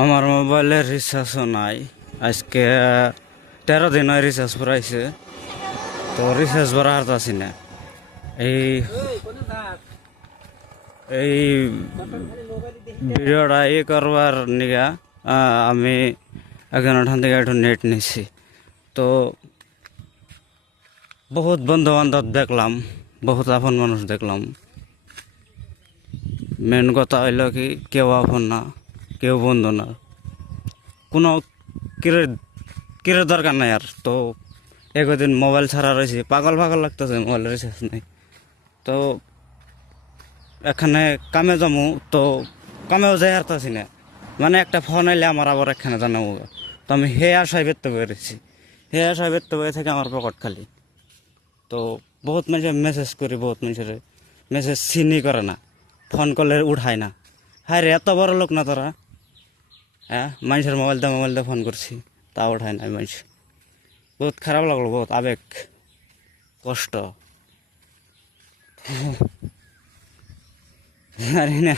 আমার মোবাইলের রিচার্জও নাই। আজকে 13 দিন হয় রিচার্জ ভরাইছে, তো রিচার্জ ভরা হারতাছি না। এই এই ভিডিওটা করবার নিগা আমি একজনের থেকে একটু নেট নিছি। তো বহুত বন্ধু বান্ধব দেখলাম, বহুত আপন মানুষ দেখলাম। মেন কথা হইল কি, কেউ আপন না, কেউ বন্ধু না, কোনো কিরে কিরে দরকার নাই আর। তো একদিন মোবাইল ছাড়া রয়েছে, পাগল পাগল লাগতেছে, মোবাইল রিচার্জ নেই। তো এখানে কামে যাবো, তো কামেও যাই হারতাছি না। মানে একটা ফোন এলে আমার আবার এখানে জানাবো, তো আমি হে আশায় ব্যক্ত করেছি, হে আশায় ব্যক্ত করে থেকে আমার পকেট খালি। তো বহুত মানুষের মেসেজ করি, বহুত মানুষের মেসেজ চিনি করে না, ফোন করলে উঠায় না। হায় রে, এত বড় লোক না তোরা? হ্যাঁ, মানুষের মোবাইল দিয়ে ফোন করছি, তা উঠায় না মানুষ। বহুত খারাপ লাগলো, বহুত আবেগ, কষ্ট। জানি না।